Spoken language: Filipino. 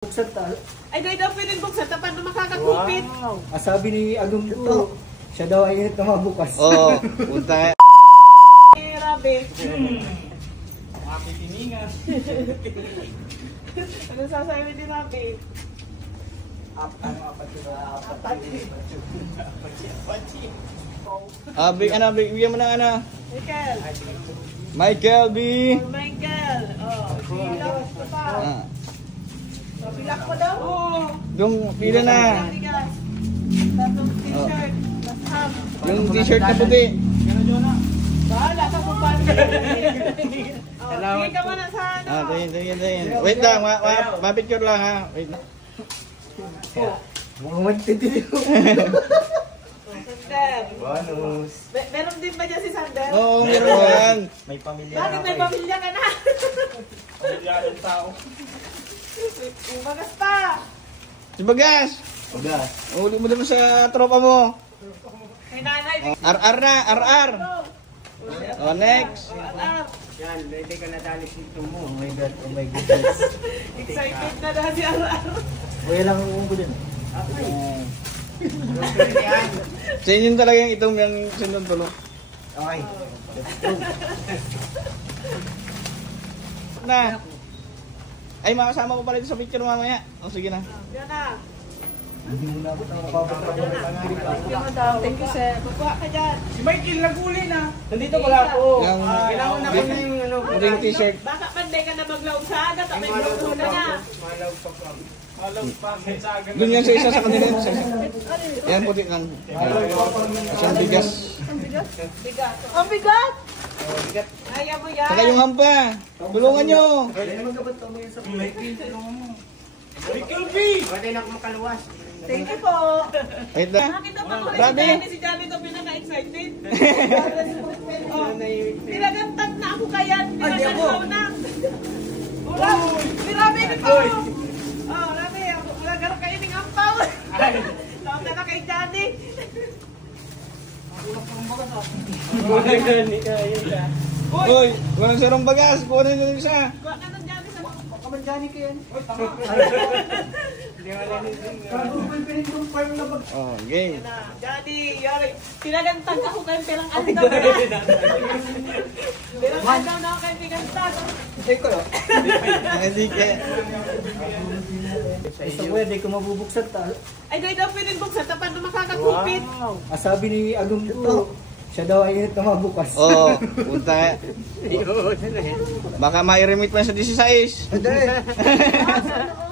Buksan tal. Ay, dahil daw piling buksan, tapan na makakagupit. Wow. Sabi ni Agong ko, siya daw ay init na mabukas. Oo, punta. Eh, Rabe. Makitininga. Ano sasabi din Rabe? Apat sila. Bigyan mo ng ano. Michael. Michael B. Oh, Michael. Oh, bilang ko pa. Oh, bilang ko daw. Oh. Yung pila na. Tatong t-shirt. Basham. Yung t-shirt na puti. Bahala ka kung paano. Sige ka muna sa ano. Tingin. Wait lang, ma-picture lang ha. Wait lang. Mga magtitilo. Sander. Bonus. Meron din ba dyan si Sander? Oo, meron. May pamilya Bakit na may ako pamilya ka na? Pamilyadong tao. Yung bagas pa. Si Bagas. Bagas. Uli mo naman sa tropa mo. May nanay. RR na, RR. Oh, next. Yan, ready ka na dali sito mo. Oh my God, oh my goodness. Excited na dahil si RR. Kuya lang ang ko din. Sa inyo talaga yung itong yung sinong tulo. Okay. Na. Ay, makasama ko pala ito sa picture mamaya. O, sige na. Yan na. Hindi mo na ako mapapatrabaho ng pangalan. Thank you, sir. Kukuha ka dyan. Si Michael naguli na. Nandito pala ako. Yung Kailangan na ko na yung ano. yung t-shirt. Baka panday ka na maglaw sa agad. May maglaw na na. Malaw pa pa. Malaw pa. Sa agad. Doon yan sa isa sa kanila. Sa isa. Yan, puti kan. Isang bigas. Bigat. Ang bigat! Bigat. Kaya mo yan. Saka yung hampa. Tulungan nyo. Kaya magkabat mo yun sa Michael. Tulungan mo. Michael B! Pwede na ako makaluwas. Thank you po. Wait lang. Nakita pa ko rin Grabe. si Johnny to pinaka-excited. Pinagantag na ako kaya. Pinagantaw na. Grabe ni po. Oh, grabe. Wala gano'n kayo ng ampaw. Tawag ka na kay Johnny. Uy, walang sarong bagas. Kuha na yung isa. Kuha ka ng Johnny sa... Kaman Johnny ka yan. Oh, game. Yan na. Johnny, yari. Pinagantag ako kayo pirang aldaw na. Pirang aldaw na ako kayo pinagantag. Hindi ka. Gusto ko yan, di ko mabubuksan tal. Ay, dahil daw piling buksan, tapan na makakagupit. Sabi ni Agong ko, siya daw ay init na mabukas. Oo, punta. Baka ma-remit pa sa 16. Hindi. Ah, sa loob.